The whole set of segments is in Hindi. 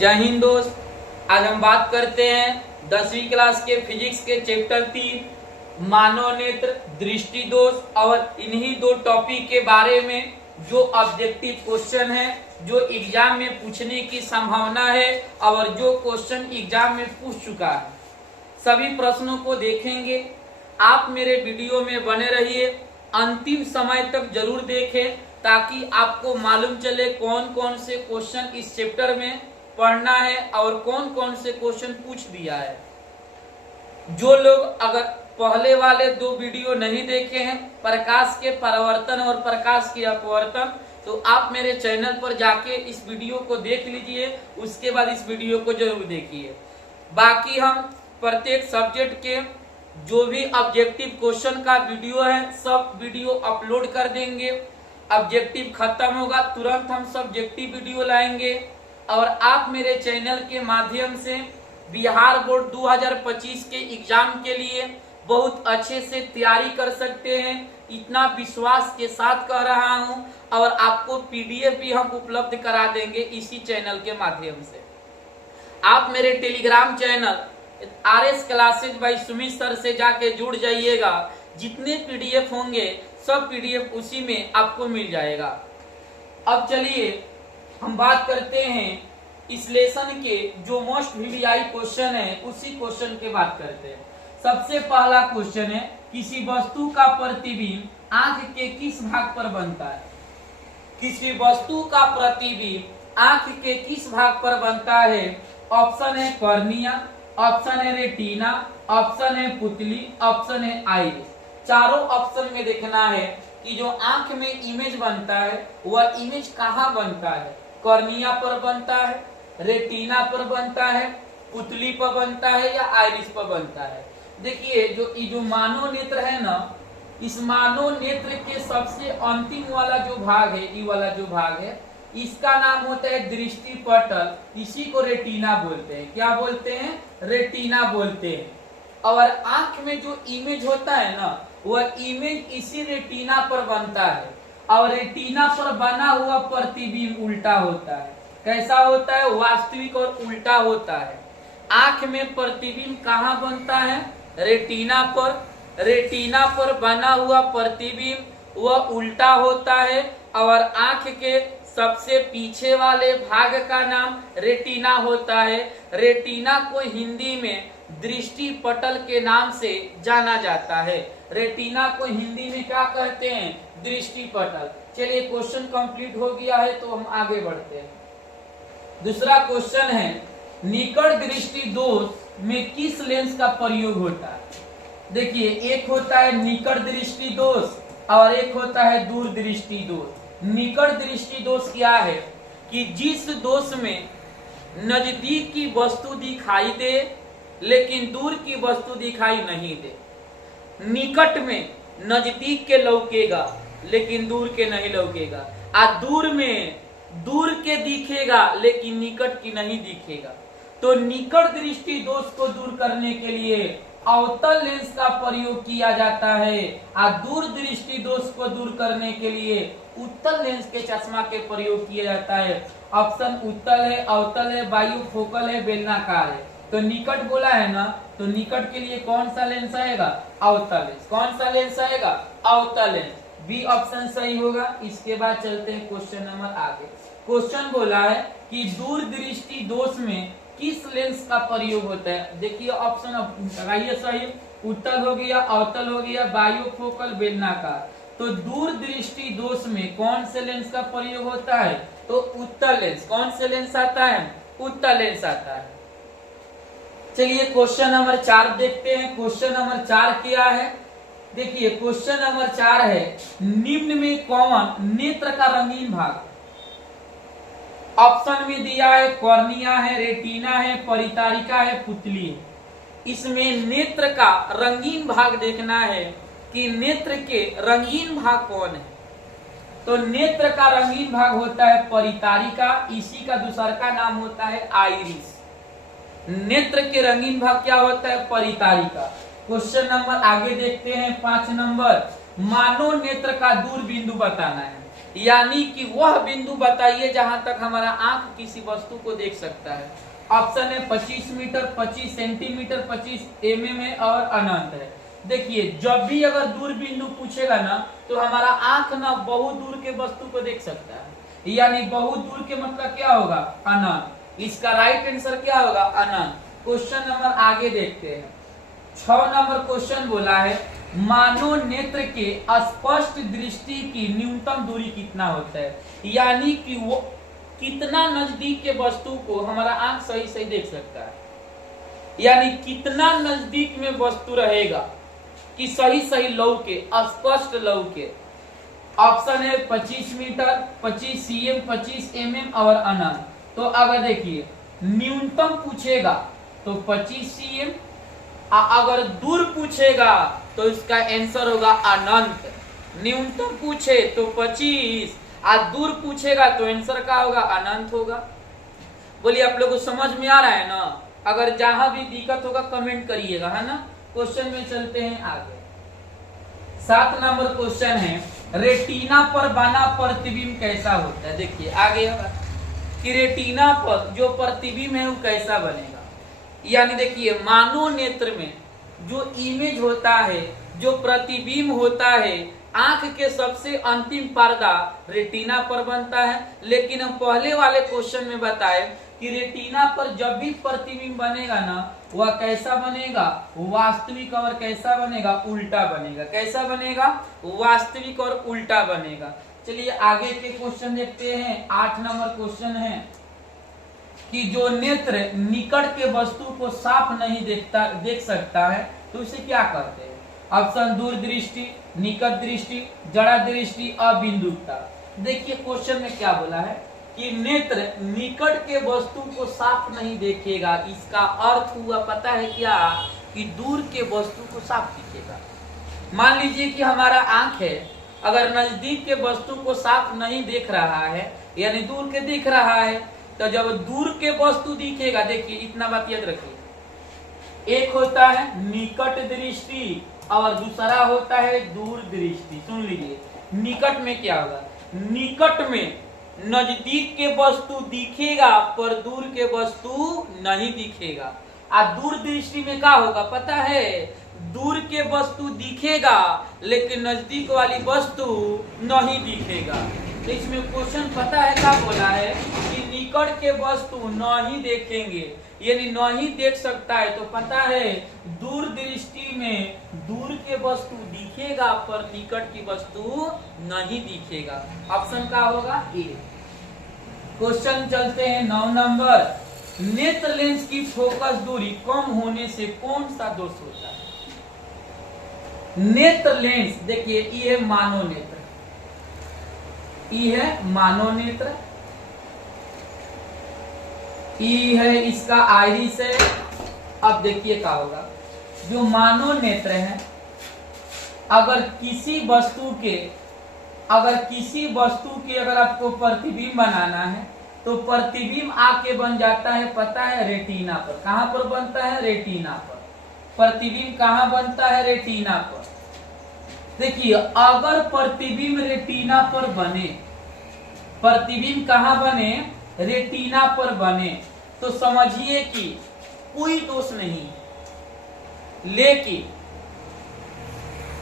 जय हिंद दोस्त। आज हम बात करते हैं 10वीं क्लास के फिजिक्स के चैप्टर 3 मानव नेत्र, दृष्टि दोष और इन्हीं दो टॉपिक के बारे में जो ऑब्जेक्टिव क्वेश्चन है, जो एग्जाम में पूछने की संभावना है और जो क्वेश्चन एग्जाम में पूछ चुका है, सभी प्रश्नों को देखेंगे। आप मेरे वीडियो में बने रहिए, अंतिम समय तक जरूर देखें ताकि आपको मालूम चले कौन कौन से क्वेश्चन इस चैप्टर में पढ़ना है और कौन कौन से क्वेश्चन पूछ दिया है। जो लोग अगर पहले वाले दो वीडियो नहीं देखे हैं, प्रकाश के परावर्तन और प्रकाश के अपवर्तन, तो आप मेरे चैनल पर जाके इस वीडियो को देख लीजिए, उसके बाद इस वीडियो को जरूर देखिए। बाकी हम प्रत्येक सब्जेक्ट के जो भी ऑब्जेक्टिव क्वेश्चन का वीडियो है, सब वीडियो अपलोड कर देंगे। ऑब्जेक्टिव खत्म होगा तुरंत हम सब्जेक्टिव वीडियो लाएंगे और आप मेरे चैनल के माध्यम से बिहार बोर्ड 2025 के एग्जाम के लिए बहुत अच्छे से तैयारी कर सकते हैं, इतना विश्वास के साथ कह रहा हूं। और आपको पीडीएफ भी हम उपलब्ध करा देंगे इसी चैनल के माध्यम से। आप मेरे Telegram channel RS classes by Sumit sir से जाके जुड़ जाइएगा। जितने पीडीएफ होंगे सब पीडीएफ उसी में आपको मिल जाएगा। अब चलिए हम बात करते हैं इस लेसन के जो मोस्ट वीवीआई क्वेश्चन है, उसी क्वेश्चन के बात करते हैं। सबसे पहला क्वेश्चन है, किसी वस्तु का प्रतिबिंब आंख के किस भाग पर बनता है? किसी वस्तु का प्रतिबिंब आंख के किस भाग पर बनता है? ऑप्शन है कॉर्निया, ऑप्शन है रेटिना, ऑप्शन है पुतली, ऑप्शन है आइरिस। चारों ऑप्शन में देखना है कि जो आंख में इमेज बनता है वह इमेज कहाँ बनता है। कॉर्निया पर बनता है, रेटिना पर बनता है, पुतली पर बनता है या आइरिस पर बनता है। देखिए जो मानव नेत्र है ना, इस मानव नेत्र के सबसे अंतिम वाला जो भाग है, ये वाला जो भाग है, इसका नाम होता है दृष्टि पटल। इसी को रेटिना बोलते हैं। क्या बोलते हैं? रेटिना बोलते हैं। और आंख में जो इमेज होता है ना, वह इमेज इसी रेटिना पर बनता है और रेटिना पर बना हुआ प्रतिबिंब उल्टा होता है। कैसा होता है? वास्तविक और उल्टा होता है। आंख में प्रतिबिंब कहाँ बनता है? रेटिना पर। रेटिना पर बना हुआ प्रतिबिंब वह उल्टा होता है और आंख के सबसे पीछे वाले भाग का नाम रेटिना होता है। रेटिना को हिंदी में दृष्टि पटल के नाम से जाना जाता है। रेटिना को हिंदी में क्या कहते हैं? दृष्टि पटल। चलिए क्वेश्चन कंप्लीट हो गया है तो हम आगे बढ़ते हैं। दूसरा क्वेश्चन है, निकट दृष्टि दोष में किस लेंस का प्रयोग होता है? देखिए, एक होता है निकट दृष्टि दोष और एक होता है दूर दृष्टि दोष। निकट दृष्टि दोष क्या है कि जिस दोष में नजदीक की वस्तु दिखाई दे लेकिन दूर की वस्तु दिखाई नहीं दे। निकट में नजदीक के लौकेगा लेकिन दूर के नहीं लौकेगा, और दूर में दूर के दिखेगा लेकिन निकट की नहीं दिखेगा। तो निकट दृष्टि दोष को दूर करने के लिए अवतल लेंस का प्रयोग किया जाता है और दूर दृष्टि दोष को दूर करने के लिए उत्तल लेंस के चश्मा के प्रयोग किया जाता है। ऑप्शन उत्तल है, अवतल है, बाइफोकल है, बेलनाकार है। तो निकट बोला है ना, तो निकट के लिए कौन सा लेंस आएगा? अवतल लेंस। कौन सा लेंस आएगा? अवतल लेंस। बी ऑप्शन सही होगा। इसके बाद चलते हैं क्वेश्चन नंबर आगे। क्वेश्चन बोला है कि दूर दृष्टि दोष में किस लेंस का प्रयोग होता है? देखिए ऑप्शन लगाइए सही। उत्तल हो गया, अवतल हो गया, बायोफोकल, बेलनाकार। तो दूर दृष्टि दोष में कौन से लेंस का प्रयोग होता है? तो उत्तल लेंस। कौन से लेंस आता है? उत्तल लेंस आता है। चलिए क्वेश्चन नंबर 4 देखते हैं। क्वेश्चन नंबर 4 क्या है? देखिए क्वेश्चन नंबर 4 है, निम्न में कौन नेत्र का रंगीन भाग? ऑप्शन में दिया है कॉर्निया है, रेटिना है, परितारिका है, पुतली है। इसमें नेत्र का रंगीन भाग देखना है कि नेत्र के रंगीन भाग कौन है। तो नेत्र का रंगीन भाग होता है परितारिका, इसी का दूसरा का नाम होता है आइरिस। नेत्र के रंगीन भाग क्या होता है? परितारिका। क्वेश्चन नंबर आगे देखते हैं 5 नंबर, मानव नेत्र का दूर बिंदु बताना है। यानी कि वह बिंदु बताइए जहां तक हमारा आंख किसी वस्तु को देख सकता है। ऑप्शन है 25 मीटर, 25 सेंटीमीटर, 25 mm है और अनंत है। देखिए जब भी अगर दूर बिंदु पूछेगा ना तो हमारा आंख ना बहुत दूर के वस्तु को देख सकता है, यानी बहुत दूर के मतलब क्या होगा, अनंत। इसका राइट आंसर क्या होगा, अनंत। क्वेश्चन नंबर आगे देखते हैं। 6 नंबर क्वेश्चन बोला है मानव नेत्र के स्पष्ट दृष्टि की न्यूनतम दूरी कितना होता है, यानी कि वो कितना नजदीक के वस्तु को हमारा आंख सही सही देख सकता है, यानी कितना नजदीक में वस्तु रहेगा कि सही सही लौके, स्पष्ट लौके। ऑप्शन है 25 मीटर, 25 cm, 25 mm और अनंत। तो अगर देखिए न्यूनतम पूछेगा तो 25 cm, अगर दूर पूछेगा तो इसका आंसर होगा अनंत। न्यूनतम पूछे तो 25 और दूर पूछेगा तो आंसर का होगा, अनंत होगा। बोलिए आप लोगों को समझ में आ रहा है ना? अगर जहां भी दिक्कत होगा कमेंट करिएगा, है ना। क्वेश्चन में चलते हैं आगे। 7 नंबर क्वेश्चन है रेटिना पर बना प्रतिबिंब कैसा होता है। देखिए आगे कि रेटिना पर जो प्रतिबिंब है वो कैसा बनेगा, यानी देखिए मानव नेत्र में जो इमेज होता है, जो प्रतिबिंब होता है, आंख के सबसे अंतिम पर्दा रेटिना पर बनता है। लेकिन हम पहले वाले क्वेश्चन में बताए कि रेटिना पर जब भी प्रतिबिंब बनेगा ना वह कैसा बनेगा, वास्तविक और कैसा बनेगा, उल्टा बनेगा। कैसा बनेगा, वास्तविक और उल्टा बनेगा। चलिए आगे के क्वेश्चन देखते हैं। 8 नंबर क्वेश्चन है कि जो नेत्र निकट के वस्तु को साफ नहीं देख सकता है तो उसे क्या कहते हैं। ऑप्शन दूरदृष्टि, निकट दृष्टि, जड़ा दृष्टि, अबिंदुता। देखिए क्वेश्चन में क्या बोला है कि नेत्र निकट के वस्तु को साफ नहीं देखेगा। इसका अर्थ हुआ पता है क्या, कि दूर के वस्तु को साफ दिखेगा। मान लीजिए कि हमारा आंख है, अगर नजदीक के वस्तु को साफ नहीं देख रहा है, यानी दूर के दिख रहा है, तो जब दूर के वस्तु दिखेगा, देखिए इतना बात याद रखिए, एक होता है निकट दृष्टि और दूसरा होता है दूर दृष्टि। सुन लीजिए, निकट में क्या होगा, निकट में नजदीक के वस्तु दिखेगा पर दूर के वस्तु नहीं दिखेगा। और दूर दृष्टि में क्या होगा पता है, दूर के वस्तु दिखेगा लेकिन नजदीक वाली वस्तु नहीं दिखेगा। तो इसमें क्वेश्चन पता है क्या बोला है कि निकट के वस्तु नहीं देखेंगे, यानी नहीं देख सकता है। तो पता है दूर दृष्टि में दूर के वस्तु दिखेगा पर निकट की वस्तु नहीं दिखेगा। ऑप्शन का होगा ए। क्वेश्चन चलते हैं 9 नंबर। नेत्र लेंस की फोकस दूरी कम होने से कौन सा दोष होता है। नेत्र लेंस, देखिए ये है मानव नेत्र, ये है मानव नेत्र, ये है इसका आइरिस है। अब देखिए क्या होगा, जो मानव नेत्र है, अगर किसी वस्तु के अगर आपको प्रतिबिंब बनाना है तो प्रतिबिंब आके बन जाता है पता है रेटिना पर। कहां पर बनता है, रेटिना पर। प्रतिबिंब कहां बनता है, रेटिना पर। देखिए अगर प्रतिबिंब रेटिना पर बने, प्रतिबिंब कहां बने, रेटिना पर बने, तो समझिए कि कोई दोष नहीं। लेकिन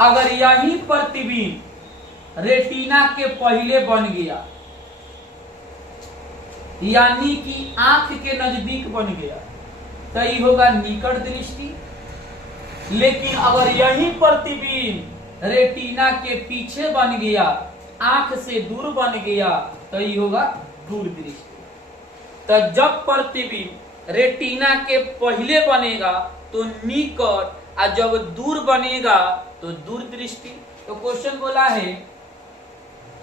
अगर यही प्रतिबिंब रेटिना के पहले बन गया, यानी कि आंख के नजदीक बन गया, तो ये होगा निकट दृष्टि। लेकिन अगर यही प्रतिबिंब रेटिना के पीछे बन गया, आंख से दूर बन गया, तो ये होगा दूर दृष्टि। तो जब प्रतिबिंब रेटिना के पहले बनेगा तो निकट, और जब दूर बनेगा तो दूर दृष्टि। तो क्वेश्चन बोला है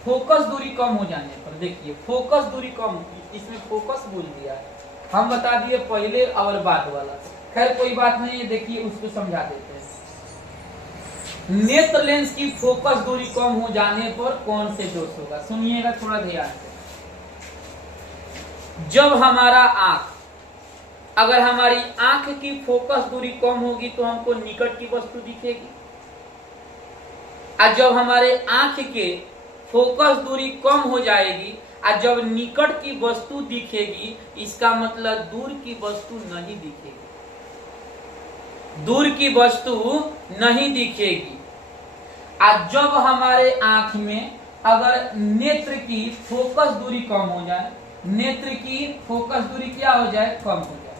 फोकस दूरी कम हो जाने पर, देखिए फोकस दूरी कम, इसमें फोकस बोल दिया है, हम बता दिए पहले और बाद वाला। खैर कोई बात नहीं है, देखिए उसको समझा देते हैं। नेत्र लेंस की फोकस दूरी कम हो जाने पर कौन से दोष होगा, सुनिएगा थोड़ा ध्यान से। जब हमारा आंख, अगर हमारी आंख की फोकस दूरी कम होगी तो हमको निकट की वस्तु दिखेगी, और जब हमारे आंख के फोकस दूरी कम हो जाएगी और जब निकट की वस्तु दिखेगी इसका मतलब दूर की वस्तु नहीं दिखेगी, दूर की वस्तु नहीं दिखेगी। और जब हमारे आंख में अगर नेत्र की फोकस दूरी कम हो जाए, नेत्र की फोकस दूरी क्या हो जाए, कम हो जाए।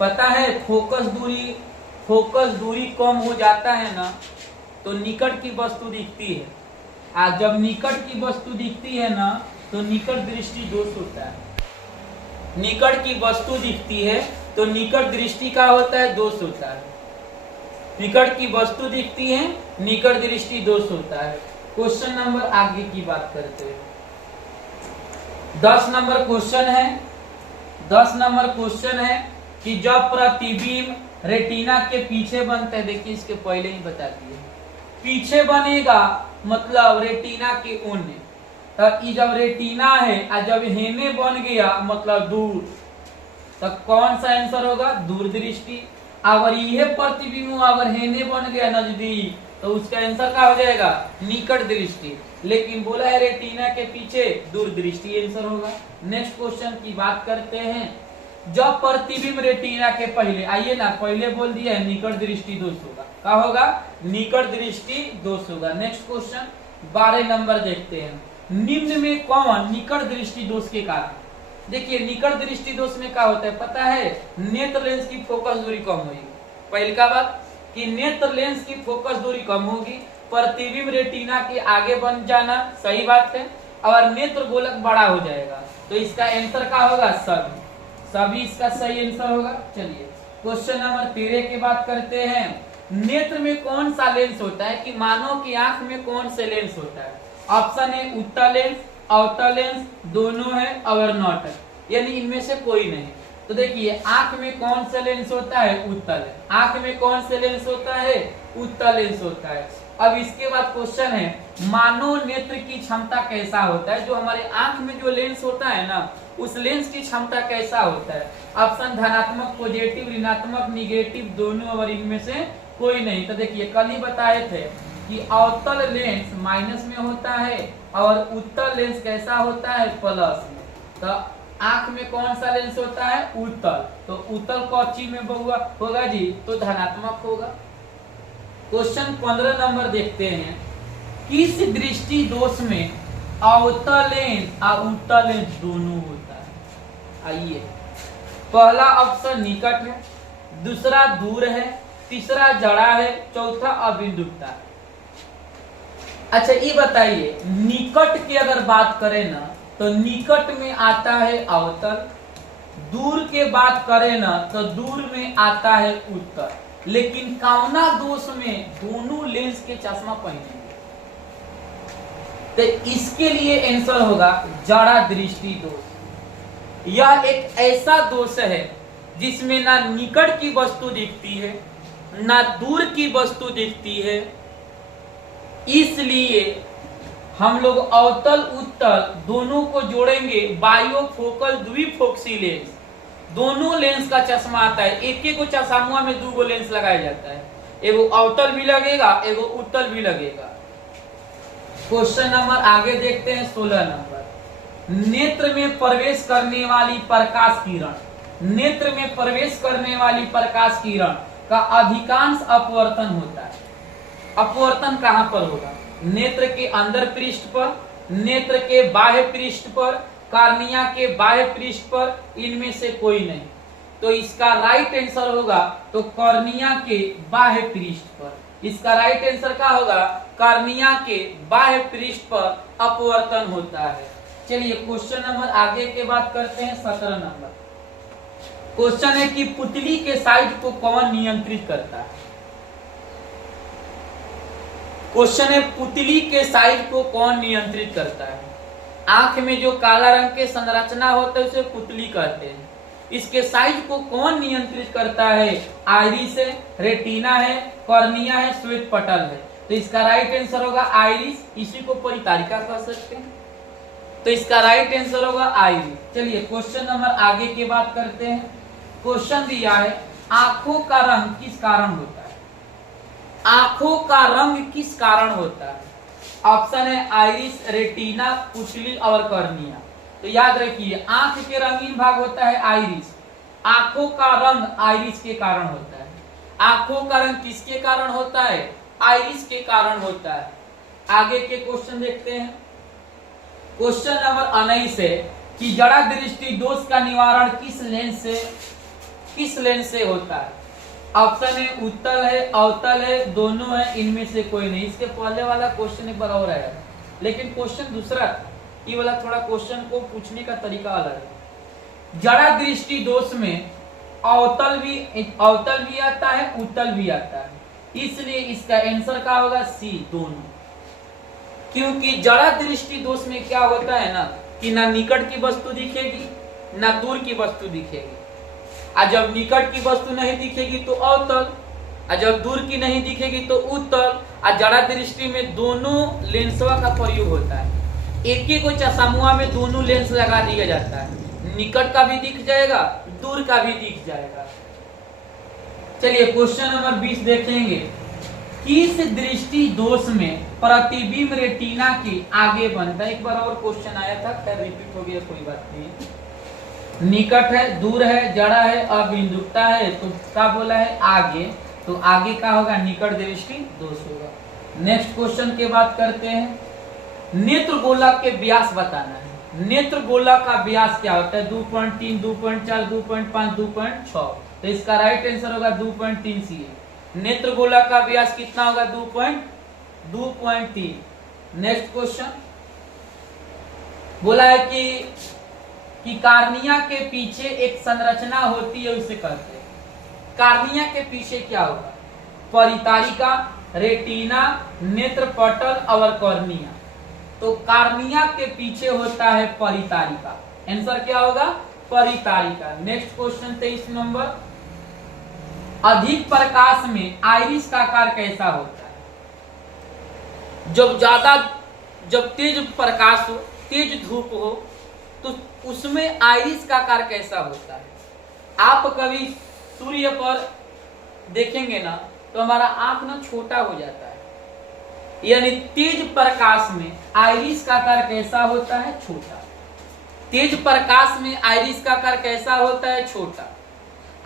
पता है फोकस दूरी कम हो जाता है ना तो निकट की वस्तु दिखती है, और जब निकट की वस्तु दिखती है ना तो निकट दृष्टि दोष होता है। निकट की वस्तु दिखती है तो निकट दृष्टि का होता है, दोष होता है। निकट की वस्तु दिखती है, निकट दृष्टि दोष होता है। क्वेश्चन नंबर आगे की बात करते हैं। 10 नंबर क्वेश्चन है। 10 नंबर क्वेश्चन है कि जब प्रतिबिंब रेटिना के पीछे बनते हैं, देखिए इसके पहले ही बता दिए, पीछे बनेगा मतलब रेटिना के ओने, तो जब रेटिना है और जब हेने बन गया मतलब दूर, तो कौन सा आंसर होगा, दूर दृष्टि। अगर यह प्रतिबिंब अगर हेने बन गया नजदीक तो उसका आंसर क्या हो जाएगा, निकट दृष्टि। लेकिन बोला है रेटिना के पीछे, दूर दृष्टि आंसर होगा। नेक्स्ट क्वेश्चन की बात करते हैं। जब प्रतिबिंब रेटिना के पहले, आइए ना पहले बोल दिया है निकट दृष्टि दोष होगा, क्या होगा, निकट दृष्टि दोष होगा। नेक्स्ट क्वेश्चन 12 नंबर देखते हैं। निम्न में कौन निकट दृष्टि दोष के कारण, देखिए निकट दृष्टि दोष में क्या होता है पता है, नेत्र लेंस की फोकस दूरी कम होगी। पहली का बात कि नेत्र लेंस की फोकस दूरी कम होगी, प्रतिबिंब रेटिना के आगे बन जाना, सही बात है, और नेत्र गोलक बड़ा हो जाएगा, तो इसका आंसर क्या होगा, सभी इसका सही आंसर होगा। चलिए क्वेश्चन नंबर 13 की बात करते हैं। नेत्र में कौन सा लेंस होता है, कि मानव की आंख में कौन से लेंस होता है। ऑप्शन है उत्तल लेंस, अवतल लेंस, दोनों है और नॉट है, यानी इनमें से कोई नहीं। तो देखिए आंख में कौन सा लेंस होता है, उत्तल। आंख में कौन सा लेंस होता है, उत्तल लेंस होता है। अब इसके बाद क्वेश्चन है मानव नेत्र की क्षमता कैसा होता है, जो हमारे आंख में जो लेंस होता है ना उस लेंस की क्षमता कैसा होता है। ऑप्शन धनात्मक, पॉजिटिव, ऋणात्मक, निगेटिव, दोनों और इनमें से कोई नहीं। तो देखिए कल ही बताए थे कि अवतल लेंस माइनस में होता है और उत्तल लेंस कैसा होता है, प्लस में। तो आंख में कौन सा लेंस होता है, उत्तल, तो उत्तल कौची में होगा जी, तो धनात्मक होगा। क्वेश्चन 15 नंबर देखते हैं। किस दृष्टि दोष में अवतल लेंस और उत्तल लेंस दोनों होता है। आइए पहला ऑप्शन निकट है, दूसरा दूर है, तीसरा जड़ा है, चौथा अबिंदुता है। अच्छा ये बताइए निकट की अगर बात करें ना तो निकट में आता है अवतल, दूर के बात करें ना तो दूर में आता है उत्तल। लेकिन कामना दोष में दोनों लेंस के चश्मा पहनेंगे, तो इसके लिए आंसर होगा जड़ा दृष्टि दोष। यह एक ऐसा दोष है जिसमें ना निकट की वस्तु दिखती है ना दूर की वस्तु दिखती है, इसलिए हम लोग अवतल उत्तल दोनों को जोड़ेंगे, बायोफोकल द्विफोक्सी लेंस, दोनों लेंस का चश्मा आता है। एक एक चश्मा में 2 लेंस लगाया जाता है, एगो अवतल भी लगेगा एगो उत्तल भी लगेगा। क्वेश्चन नंबर आगे देखते हैं 16 नंबर। नेत्र में प्रवेश करने वाली प्रकाश किरण, नेत्र में प्रवेश करने वाली प्रकाश किरण का अधिकांश अपवर्तन होता है। अपवर्तन कहां पर होगा, नेत्र के अंदर पृष्ठ पर, नेत्र के बाह्य पृष्ठ पर, कार्निया के बाह्य पृष्ठ पर, इनमें से कोई नहीं। तो इसका राइट आंसर होगा तो कॉर्निया के बाह्य पृष्ठ पर। इसका राइट आंसर क्या होगा, कॉर्निया के बाह्य पृष्ठ पर अपवर्तन होता है। चलिए क्वेश्चन नंबर आगे के बात करते हैं 17 नंबर। क्वेश्चन है कि पुतली के साइज को कौन नियंत्रित करता है। क्वेश्चन है पुतली के साइज को कौन नियंत्रित करता है। आंख में जो काला रंग के संरचना होता है उसे पुतली कहते हैं। इसके साइज को कौन नियंत्रित करता है, आइरिस है, रेटिना है, कॉर्निया है, श्वेत पटल है। तो इसका राइट आंसर होगा आइरिस, इसी को परितारिका कह सकते हैं। तो इसका राइट आंसर होगा आइरिस। चलिए क्वेश्चन नंबर आगे की बात करते हैं। क्वेश्चन दिया है आंखों का रंग किस कारण होता है। आंखों का रंग किस कारण होता है। ऑप्शन है आइरिस, रेटिना, पुतली और कॉर्निया। तो याद रखिए, आंख के रंगीन भाग होता है आइरिस। आंखों का रंग आइरिस के कारण होता है। आंखों का रंग किसके कारण होता है? आइरिस के कारण होता है। आगे के क्वेश्चन देखते हैं। क्वेश्चन नंबर 19 है कि जड़ा दृष्टि दोष का निवारण किस लेंस से होता है? ऑप्शन है उत्तल है, अवतल है, दोनों है, इनमें से कोई नहीं। इसके पहले वाला क्वेश्चन एक बार और आया, लेकिन क्वेश्चन दूसरा, ये वाला थोड़ा क्वेश्चन को पूछने का तरीका अलग है। जड़ा दृष्टि दोष में अवतल भी आता है, उत्तल भी आता है, इसलिए इसका आंसर क्या होगा? सी, दोनों। क्योंकि जड़ा दृष्टि दोष में क्या होता है ना कि ना निकट की वस्तु दिखेगी ना दूर की वस्तु दिखेगी। और जब निकट की वस्तु नहीं दिखेगी तो अवतल, और जब दूर की नहीं दिखेगी तो उत्तल। और जड़ा दृष्टि में दोनों लेंसवा का प्रयोग होता है। एक ही को चश्मा में दोनों लेंस लगा दिया जाता है, निकट का भी दिख जाएगा, दूर का भी दिख जाएगा। चलिए क्वेश्चन नंबर 20 देखेंगे। किस दृष्टि दोष में प्रतिबिंब रेटिना के आगे बनता है? एक बार और क्वेश्चन आया था, खैर रिपीट हो गया, कोई बात नहीं। निकट है, दूर है, जड़ा है, अबिंदुकता है, तो क्या बोला है? आगे। तो आगे का होगा निकट दृष्टि दोष होगा। नेक्स्ट क्वेश्चन की बात करते हैं। नेत्र गोलक के व्यास बताना है। नेत्र गोलक का व्यास क्या होता है? 2.3, 2.4, 2.5, 2.6। तो इसका राइट आंसर होगा 2.3 सी। नेत्र गोलक का व्यास कितना होगा? 2.3। नेक्स्ट क्वेश्चन बोला है कि कार्निया के पीछे एक संरचना होती है, उसे कहते हैं। कार्निया के पीछे क्या होगा? परितारिका, रेटिना, नेत्र पटल और कॉर्निया। तो कार्निया के पीछे होता है परितारिका। आंसर क्या होगा? परितारिका। Next question 23 number. अधिक प्रकाश में आइरिस का आकार कैसा होता है? जब तेज प्रकाश हो, तेज धूप हो, तो उसमें आइरिस का आकार कैसा होता है? आप कभी सूर्य पर देखेंगे ना तो हमारा आंख ना छोटा हो जाता है, यानी तेज प्रकाश में आइरिस का आकार कैसा होता है? छोटा। तेज प्रकाश में आइरिस का आकार कैसा होता है? छोटा।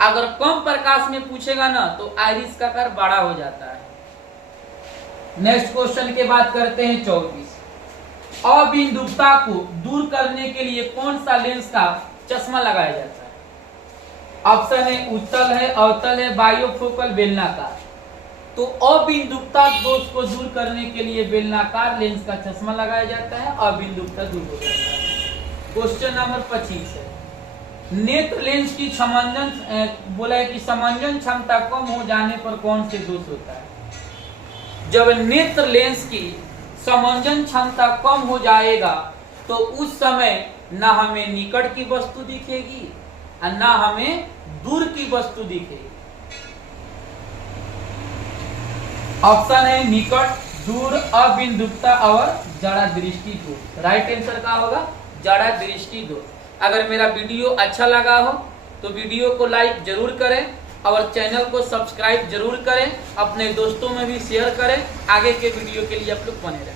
अगर कम प्रकाश में पूछेगा ना तो आइरिस का आकार बड़ा हो जाता है। नेक्स्ट क्वेश्चन की बात करते हैं 24। अबिंदुकता को दूर करने के लिए कौन सा लेंस का चश्मा लगाया जाता है? ऑप्शन है उत्तल है, अवतल है, बायोफोकल, बेलनाकार। तो अबिंदुकता दोष को दूर करने के लिए बेलनाकार लेंस का चश्मा लगाया जाता है, अबिंदुकता दूर हो जाता है। क्वेश्चन नंबर 25 है। नेत्र लेंस की बोला है कि समंजन क्षमता कम हो जाने पर कौन से दोष होता है? जब नेत्र लेंस की समंजन क्षमता कम हो जाएगा तो उस समय ना हमें निकट की वस्तु दिखेगी और ना हमें दूर की वस्तु दिखेगी। ऑप्शन है निकट, दूर, अबिंदुकता और जड़ा दृष्टि दोष। राइट आंसर क्या होगा? जड़ा दृष्टि दोष। अगर मेरा वीडियो अच्छा लगा हो तो वीडियो को लाइक जरूर करें और चैनल को सब्सक्राइब जरूर करें, अपने दोस्तों में भी शेयर करें। आगे के वीडियो के लिए आप लोग बने रहें।